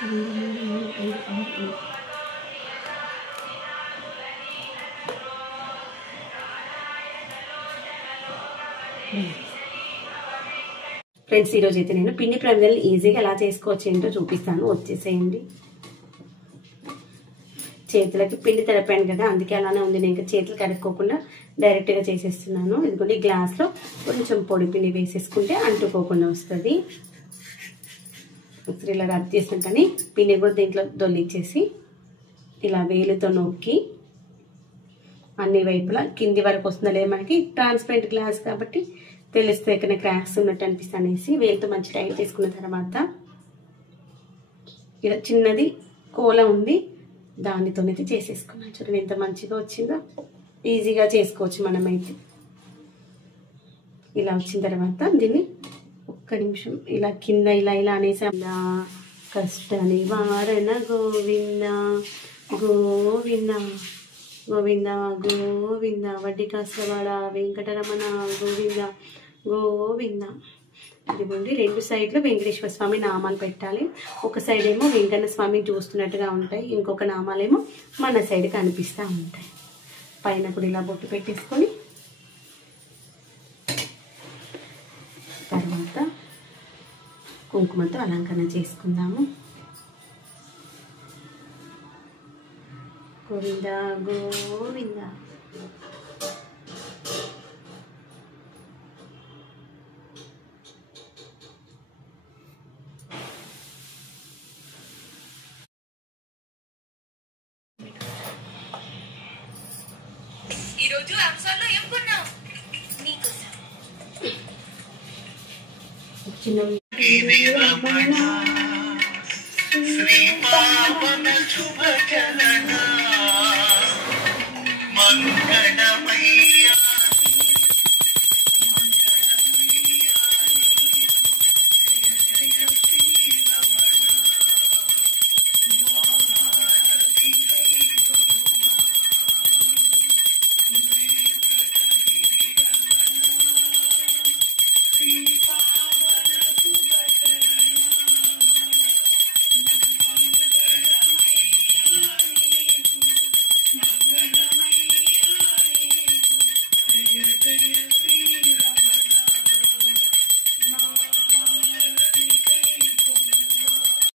Friends, ఈరోజు అయితే నేను పిండి ప్రమిదలు ఈజీగా ఎలా చేసుకోవచ్చు ఏంటో చూపిస్తాను. వచ్చేసేయండి. చేతులకి పిండి తడిపాను కదా, అందుకే అలానే ఉంది. నేను ఇంకా చేతులు కడుక్కోకుండా డైరెక్ట్గా చేసేస్తున్నాను. ఇదిగోండి, గ్లాస్లో కొంచెం పొడి పిండి వేసేసుకుంటే అంటుకోకుండా వస్తుంది. ఒకసారి ఇలా రబ్ చేసిన కానీ పిండి కూడా దీంట్లో దొల్లిచ్చేసి ఇలా వేలుతో నొక్కి అన్ని వైపులా కింది వరకు వస్తుందా లేదా, మనకి ట్రాన్స్పరెంట్ గ్లాస్ కాబట్టి తెలిస్తే ఎక్కడ క్రాక్స్ ఉన్నట్టు అనిపిస్తా అనేసి వేలుతో మంచి టైట్ చేసుకున్న తర్వాత ఇలా చిన్నది కోల ఉంది, దానితోనైతే చేసేసుకున్నాను. చూడండి ఎంత మంచిగా వచ్చిందో. ఈజీగా చేసుకోవచ్చు మనమైతే. ఇలా వచ్చిన తర్వాత దీన్ని ఒక్క నిమిషం ఇలా కింద ఇలా ఇలా అనేసి, కష్ట నివారణ గోవింద గోవింద గోవింద గోవింద, వడ్డీ కాసవాడ వెంకటరమణ గోవింద గోవింద. ఇదిగోండి, రెండు సైడ్లు వెంకటేశ్వర స్వామి నామాలు పెట్టాలి. ఒక సైడ్ ఏమో వెంకన్న స్వామి చూస్తున్నట్టుగా ఉంటాయి, ఇంకొక నామాలేమో మన సైడ్ కనిపిస్తూ ఉంటాయి. పైన కూడా ఇలా బొట్టు పెట్టేసుకొని తర్వాత కుంకుమతో అలంకరణ చేసుకుందాము. గోవింద గోవింద. ఈరోజు అమ్సాల్లో ఏం కొన్నావు? నీకోసం చిన్న శ్రీ పావన శుభ చరణ మంగళమయ్య